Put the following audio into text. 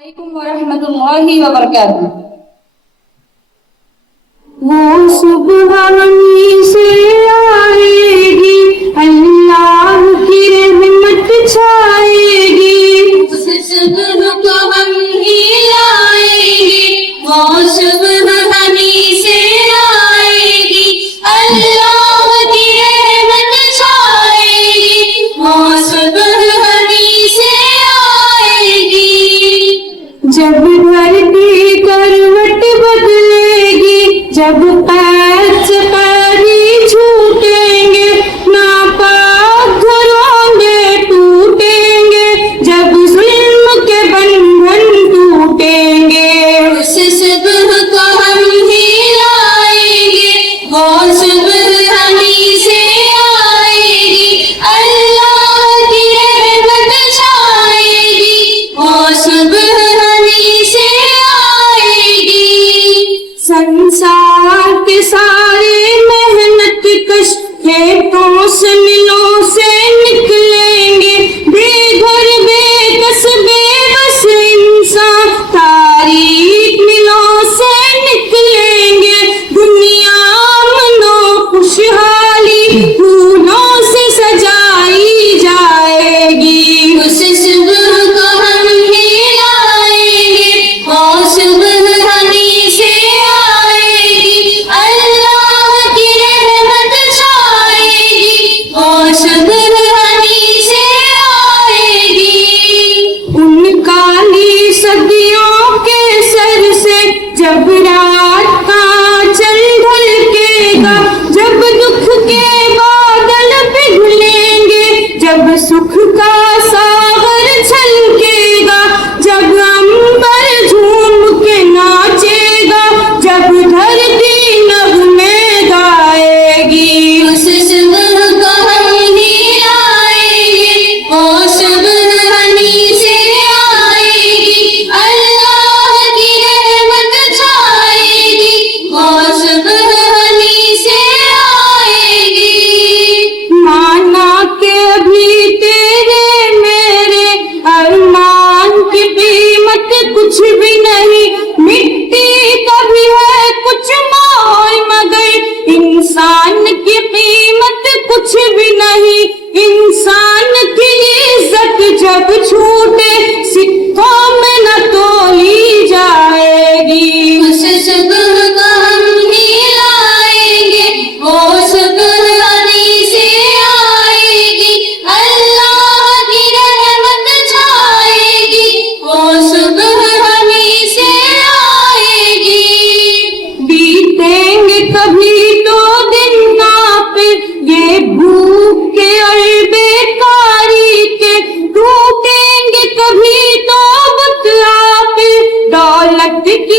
वालेकुम वरहमतुल्लाहि वबरकातुहू। वो सुबह हमी से आएगी, अल्लाह की रहमत छाएगी। उस सुबह को हम ही लाएंगे, वो सुबह हमी से आएगी, अल्लाह की रहमत छाएगी, वो सुबह हमी से आएगी। जब धरती करवट बदलेगी, जब पैर से पैर छूटेंगे, नापाक घरों में टूटेंगे, जब जुल्म के बंधन टूटेंगे। उस सुबह को हम ही लाएंगे, वो सुबह हमी से आएगी, अल्लाह की रहमत छाएगी, वो सुबह हमी से आएगी। संसार के सारे मेहनत कश खेतों से मिलों से निकलेंगे, बेघर बेकस बेबस इंसान तारीख मिलों से निकलेंगे। दुनिया मनो खुशहाली फूलों से सजाई जाएगी। उस सुबह को हम ही लाएंगे, वो सुबह हमी से आएगी, अल्लाह की रहमत छाएगी, वो सुबह हमी से आएगी। उन काली सदियों के सर से जब रात का चल ढलकेगा, जब दुख के बादल पिघलेंगे, जब सुख का सागर छलकेगा, जब अंबर झूम के नाचेगा, जब धरती नगमे गाएगी। उस सुबह को हम ही लाएंगे, वो सुबह हमी से आएगी, अल्लाह की रहमत छाएगी, वो सुबह हमी से आएगी। माना के अभी तेरे मेरे अरमान की कीमत कुछ भी नहीं, मिट्टी का भी है कुछ मोल मगर इंसान की कीमत कुछ भी नहीं। इंसान की इज्जत जब छूटे सिक्कों में न तोली जाएगी। उस सुबह को हम ही लाएंगे, वो सुबह हमी से आएगी, अल्लाह की रहमत छाएगी, वो सुबह हमी से आएगी। बीतेंगे कभी तो दिन नापे ये भूख के और बेकारी के, टूटेंगे कभी तो बुत आपे दौलत की